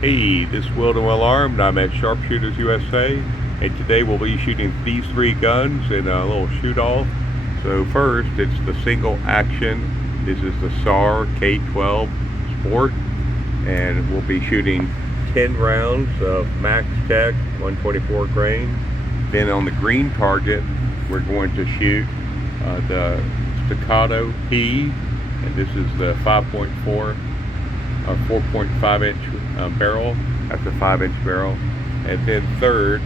Hey, this is Will Well Armed. I'm at Sharpshooters USA, and today we'll be shooting these three guns in a little shoot-off. So first, it's the single action. This is the SAR K12 Sport, and we'll be shooting 10 rounds of Max Tech 124 grain. Then on the green target, we're going to shoot the Staccato P, and this is the 4.5 inch barrel. That's a 5-inch barrel. And then third,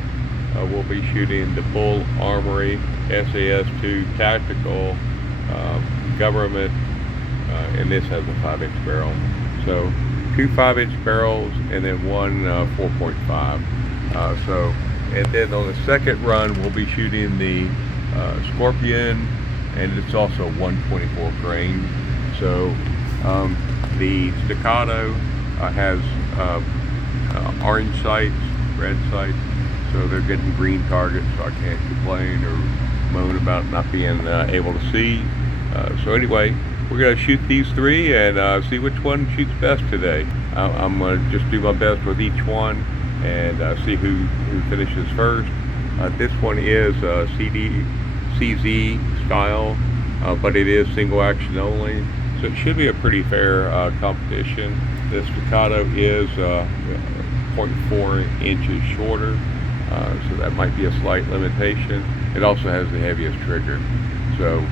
we'll be shooting the Bul Armory SAII Tactical Govt, and this has a 5-inch barrel. So 2 5-inch barrels and then one 4.5. And then on the second run, we'll be shooting the Scorpion, and it's also 124 grain. So the Staccato has orange sights, red sights, so they're getting green targets, so I can't complain or moan about not being able to see. So anyway, we're going to shoot these three and see which one shoots best today. I'm going to just do my best with each one and see who finishes first. This one is CZ style, but it is single action only. So it should be a pretty fair competition. The Staccato is 0.4 inches shorter, so that might be a slight limitation. It also has the heaviest trigger. So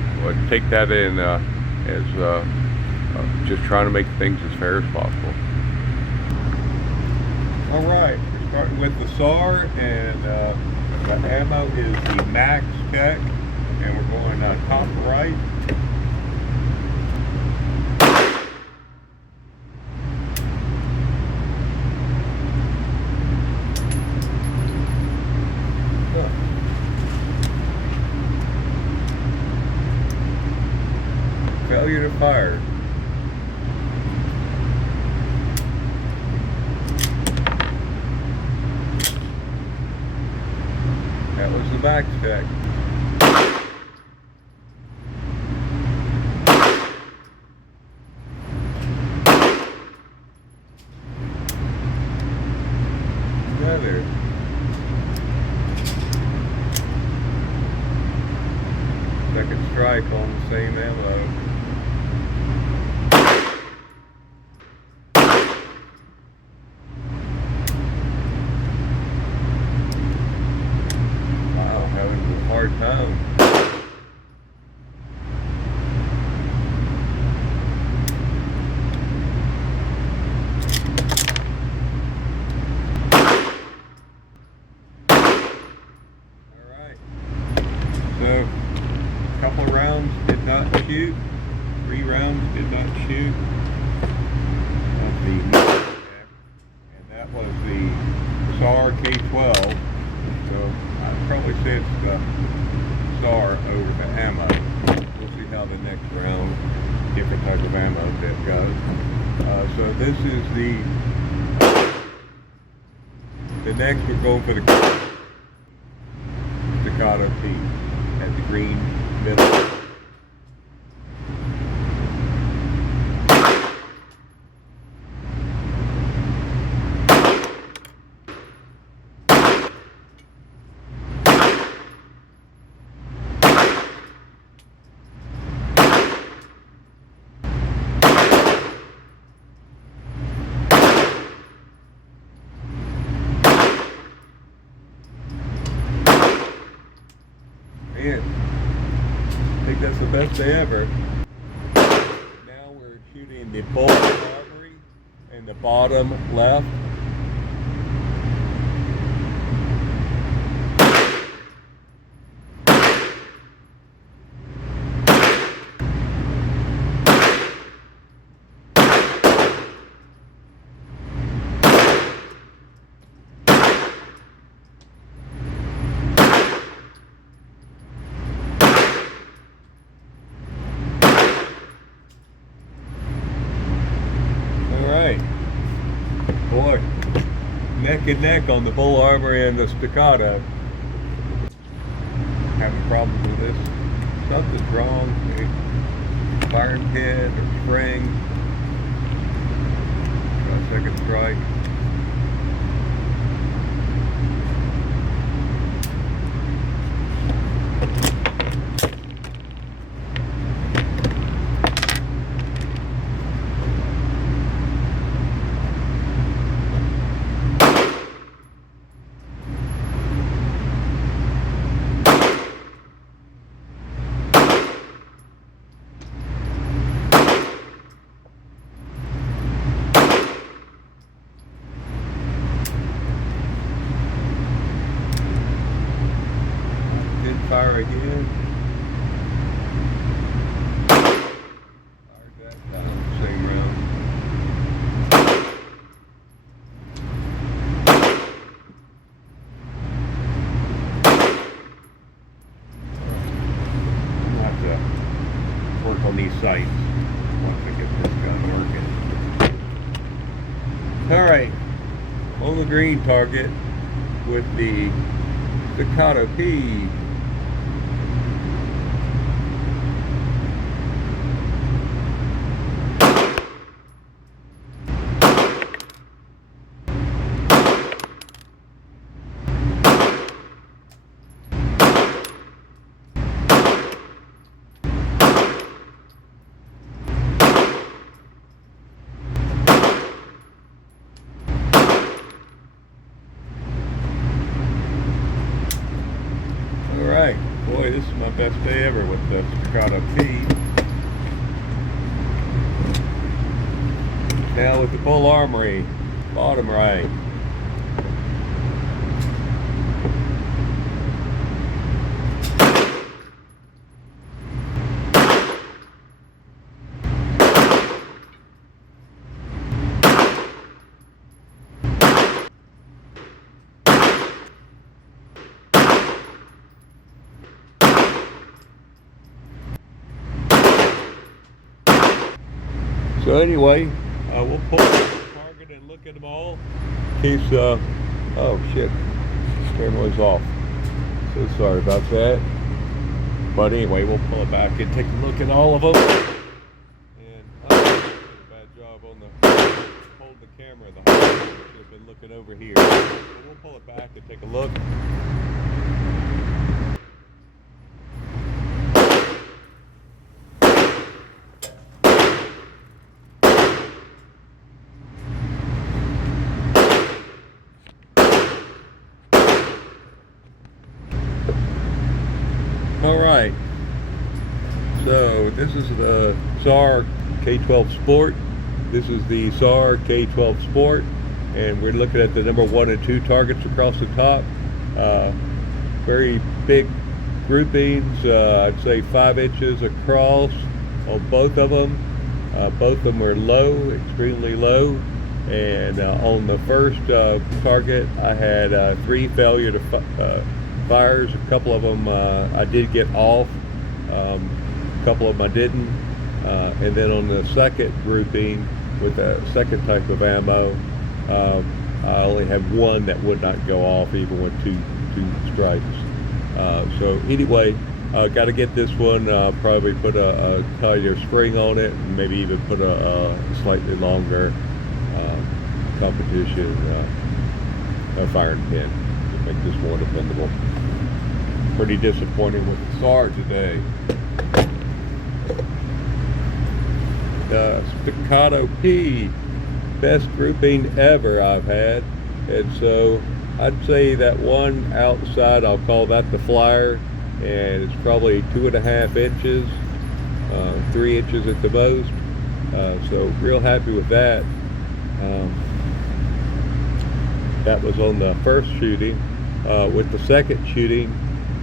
take that in as just trying to make things as fair as possible. All right, we're starting with the SAR, and the ammo is the Max Tech, and we're going top right. Failure to fire. That was the back stack. Another. Second strike on the same ammo. Hard time. Alright. So, a couple rounds did not shoot. 3 rounds did not shoot. That's the and that was the SAR K12. So I'd probably say it's the SAR over the ammo. We'll see how the next round, different type of ammo that goes. So this is the next we're going for the Staccato P at the green middle. Man, I think that's the best day ever. Now we're shooting the Bul Armory in the bottom left. Boy, neck and neck on the Bul Armory and the Staccato. Having problems with this. Something's wrong. Firing pin or spring. Got a second strike. fire again. Fired that time, same round. I'm gonna have to work on these sights once I get this gun working. Alright, on the green target with the Staccato P. Alright, boy, this is my best day ever with the Staccato P. Now with the Bul Armory, bottom right. So anyway, we'll pull the target and look at them all. In case, oh shit, turn noise off. So sorry about that. But anyway, we'll pull it back and take a look at all of them. And I did a bad job on the hold the camera. The whole time I've been looking over here. So we'll pull it back and take a look. Alright, so this is the SAR K12 Sport. This is the SAR K12 Sport, and we're looking at the number 1 and 2 targets across the top. Very big groupings, I'd say 5 inches across on both of them. Both of them are low, extremely low. And on the first target, I had 3 failure to fires. A couple of them I did get off, a couple of them I didn't, and then on the second grouping with the second type of ammo, I only had 1 that would not go off even with two strikes. So anyway, got to get this one, probably put a tighter spring on it, and maybe even put a slightly longer competition firing pin to make this more dependable. Pretty disappointing with the SAR today. Staccato P, best grouping ever I've had, and so I'd say that one outside, I'll call that the flyer, and it's probably 2.5 inches, 3 inches at the most. So real happy with that. That was on the first shooting. With the second shooting,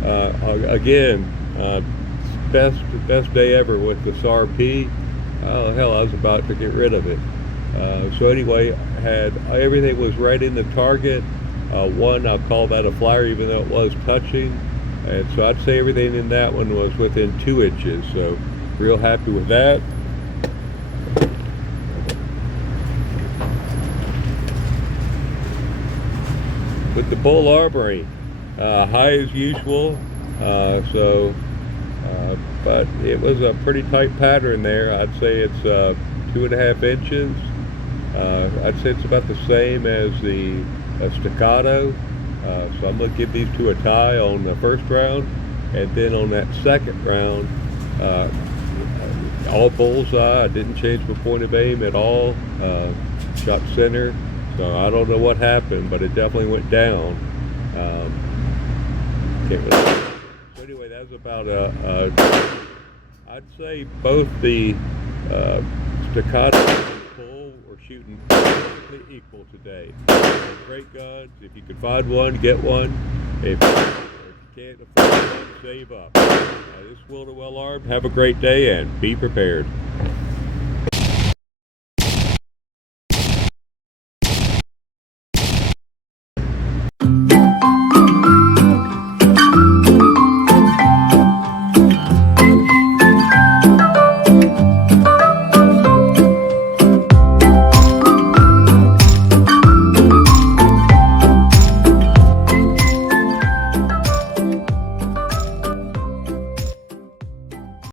again, best day ever with the SAR P. Oh hell, I was about to get rid of it. So anyway, had everything was right in the target. One, I'll call that a flyer, even though it was touching. And so I'd say everything in that one was within 2 inches. So real happy with that. With the Bul Armory, high as usual, but it was a pretty tight pattern there. I'd say it's 2.5 inches. I'd say it's about the same as the Staccato. So I'm going to give these two a tie on the first round, and then on that second round, all bullseye. I didn't change my point of aim at all. Shot center. So I don't know what happened, but it definitely went down. So anyway, that's about I'd say both the Staccato and Bul were shooting perfectly equal today. Great guns. If you could find one, get one. If you can't afford to save up. This is Will the Well Armed. Have a great day and be prepared.